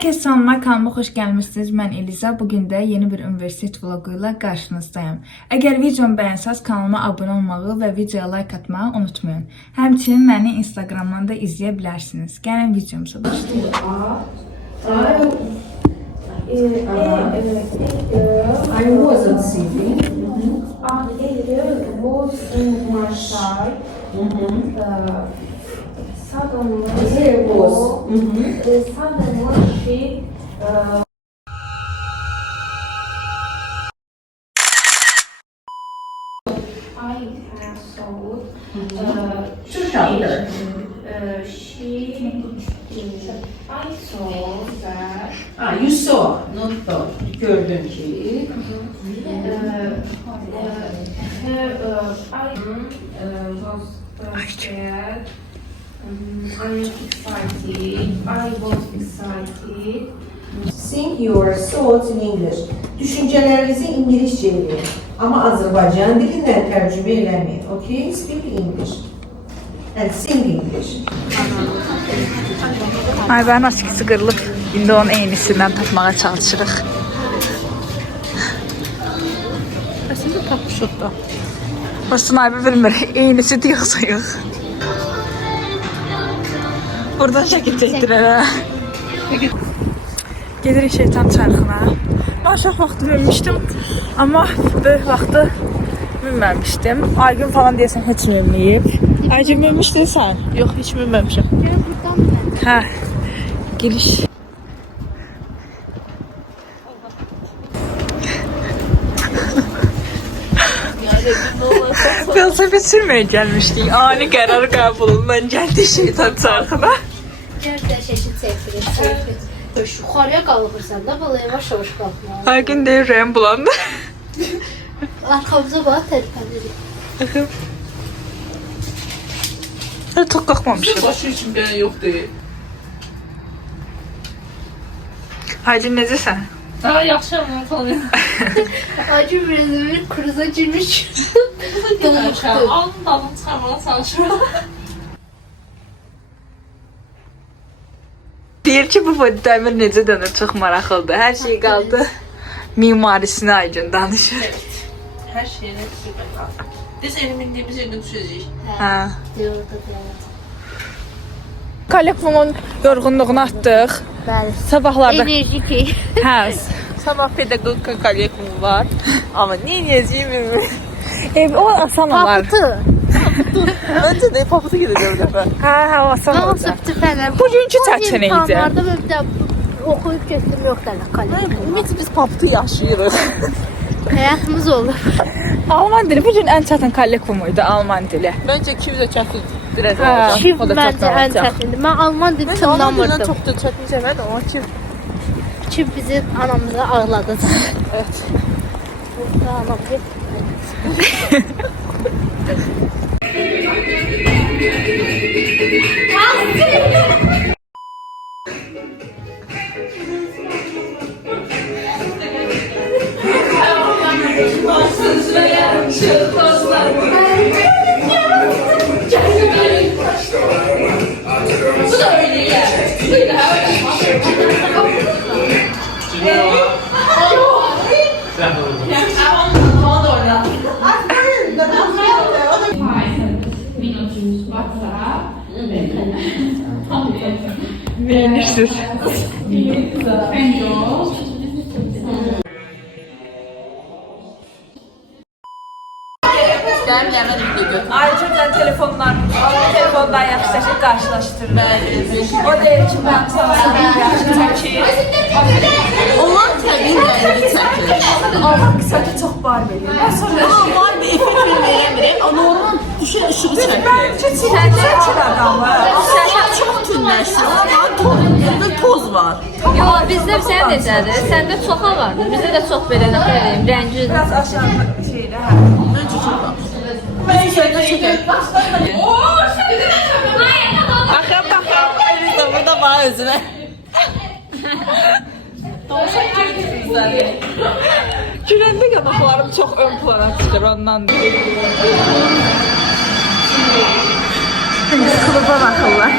Herkese selamlar, kanalıma hoş gelmişsiniz. Ben Eliza. Bugün de yeni bir üniversitet vloguyla karşınızdayım. Eğer videomu beğenseniz kanalıma abone olmağı ve videoya like atmayı unutmayın. Həmçinin beni Instagramdan da izleyebilirsiniz. Gəlin videomuza başlayalım. I wasn't sleeping. Suddenly, she I have sold. I saw that. You saw, not thought. Gördün ki. I was scared. I am excited. I was excited. Sing your thoughts in English. Düşüncelerinizi İngilizce eləyin. Ama Azerbaycan dilinden tercüme eləmeyin. Okay? Speak English. And sing English. Aybərin askisi qırılıb. İndi onun eynisindən tapmağa çalışırıq. Əslində tapmışıq da. Burası Aybə bilmir. Eynisi diyorsa yox. Buradan şəkil çəkdirər. Gedirik şeytan çarxına. Ben uşaq vaxtı bilmişdim. Ama böyük vaxtı bilməmişdim. Aygün falan deyəsən heç bilməyib. Aygün bilmiş deyəsən? Yox, heç bilməmişəm. Hə, giriş. Felsefe sürmeye gelmiştik. Ani qərar qəbulundan gəldik şeytan çarxına. Gərdə şəkil çəkdirir. Yuxarıya qalxırsan da, belə yavaş-yavaş qalxmalı. Hər gün deyir, rəyim bulandı. Arxamıza bax, tərpənirik. Çok qalxmamışıq. Başı için ben yok değil. Hacı necəsən? Daha yaxşı ama tanıyorum. Acı bir kruza girmiş. Dolmuşdu. Alın dalını çıkarmaya çalışıyorum. Deyir ki, bu Dəmir necə dönür, çox maraqlıdır. Hər şey qaldı. Mimarisini Aygün danışır. Her şeyine süper kaldı. Biz elimin indiğimiz yerine düşeceğiz. Hə. Yoruldu. Kollektivumun yorğunluğunu atdıq. Bəli. Sabahlarda... Enerji ki. Hə, sabah pedagogika kollektivumu var. Amma nə edəcəyimi bilmirəm. O asan olar. Paputu. Öncə də paputu gedəcəm bir dəfə. Hə, o asan Tamam, olacaq. süptü fənər. Bugünkü çəkini idi. İmtahanlarda böyle okuyup götürüm yok derler kalem. Ümid biz paputu yaşayırıq. Hayatımız olur. Alman dili bugün ən çətin kollektivumuydu, Alman dili. Bence kimse çakıl biraz Hə. olacak. Çift o da bence çok en rahatça. çetindi. Ben Alman dili Bence Alman dilinden tınlamırdım. çok da çekmeyeceğim ben de ama çift. Çift bizi anamıza ağladı. Evet. Burada anamızı. Beğenirsiniz. Gelin yanına bir götür. Ayrıca telefondan yaxşılaşıb qarşılaşdırdı. O deyir ki, mən sana yaxşı çəkir. Onlar təbii rəngi çəkilir. Allah qısaca çox bar verir. Mən sonra Ama var bir effekt vermeyemirik. Ama normal düşün ışığı çəkilir. Bence çəkir adamı. Sen çok tünləşsin. Burada toz var. Yo, bizdə sən necədir? Səndə çoxa vardır. Bizdə də çox belə nə deyim, rəngi. Biraz aşağı şeydə, hə. Önce çok var. Biz senden çekelim. Baxın, Biz de burada bana özüne. Güləndə yanaqlarım çox ön plana çıxır ondan. Kluba baxırlar.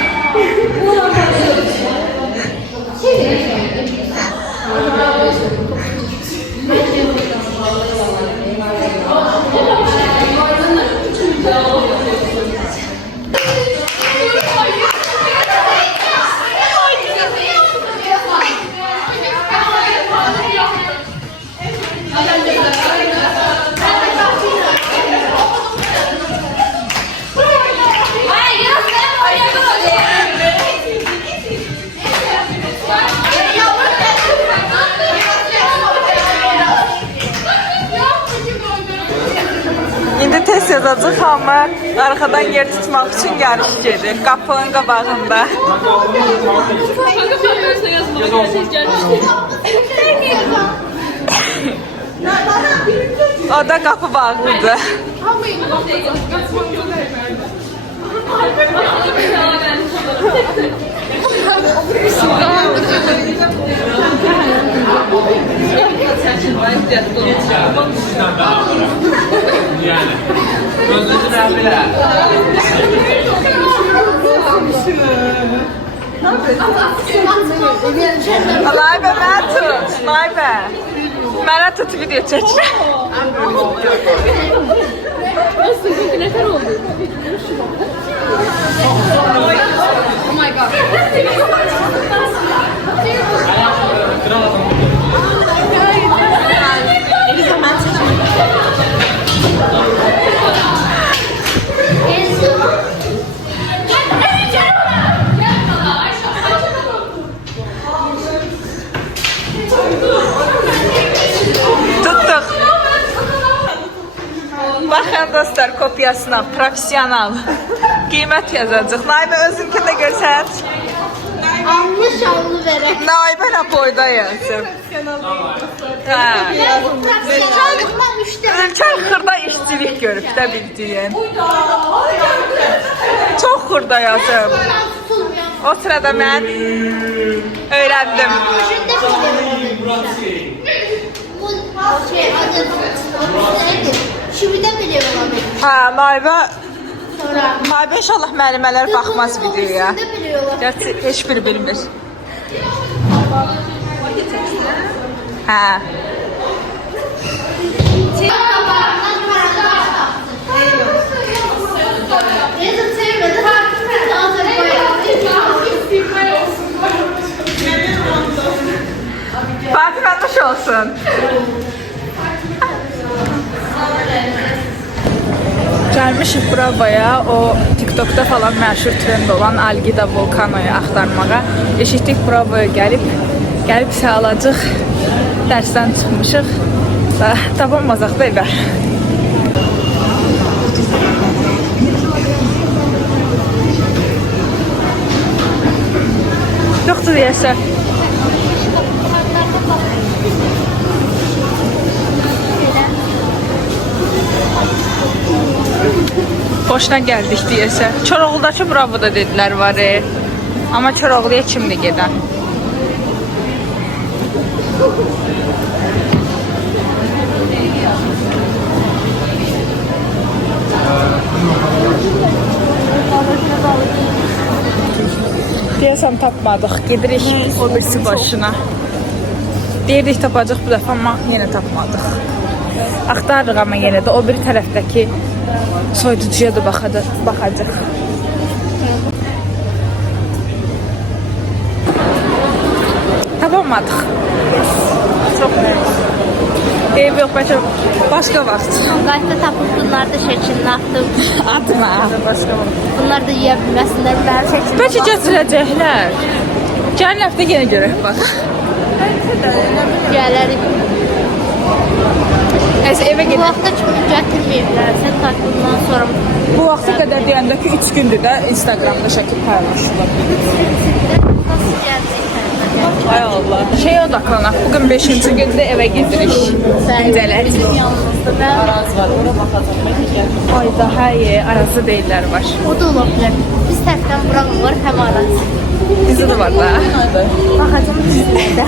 İndi test yazacaq, amma arxadan yer tutmaq üçün yarış gedir. Qapının qabağında. O da qapı bağlıdır. Yani. Gözünüzü verdiler. Laybə, mənə tut. Laybə. Mənə tut video çəkir. Tuttuk. Baxın dostlar, kopyasına profesional qiymət yazacaq. Naibə özünkini də görsət. Allı verək. Naibə nə boyda yazır. Ülkən xırda işçilik görüb də bildiyin. Çox xırda yazıb. O sırada mən öyrəndim. Şimdi de bile olabilir. Hə, Naibə Sonra. Naibə inşallah müəllimələr baxmaz videoya. Şimdi de bile olabilir. Gerçi heç biri bilmir. Hə. Fatıma nuş olsun. Gəlmişik Bravoya, o TikTok'da falan məşhur trend olan Algida Volcano'yu axtarmağa. Eşitdik Bravoya gəlib sağalacaq. Dərsdən çıxmışıq. Tapanmazaq da evə. Yoxdur deyəsə. Boşuna gəldik deyəsə. Çoroğlu'dakı Bravo'da dedilər var. Amma Çoroğlu'ya kimdir gedən? Deyəsəm tapmadıq. Gedirik o birisi başına. Deyirdik tapacaq bu dəfə, amma yenə tapmadıq. Axtarırıq amma yenə də o bir tərəfdəki soyuducuya da baxacaq. Tapamadık. Çox mənim. Eyb yox, başqa vaxt. Qayda tapıb bunlar da şəkilini atdım. Atma. Başqa vaxt. Bunlar da yiyə bilməsinlər. Mənim şəkilimi Bəlkə gətirəcəklər. Gəlin həftə yenə görək bax. Gələrik. Evə Bu gedək. vaxta kimi gətirməyiblər. Sən taktından sonra. Bu vaxta qədər deyəndə ki 3 gündür də Instagramda şəkil paylaşılır. Nasıl gələcək? Ay Allah. Şey odaklanaq. Bugün 5-ci gündə evə gedirik. Səncələr. Bizim yanımızda da Araz var. Ora baxacaq. Ay daha iyi. Arazı deyirlər var. o da ola bilər. Biz tərəfdən bura var, həm arası. Bizi də var da. Baxacağım üstündə.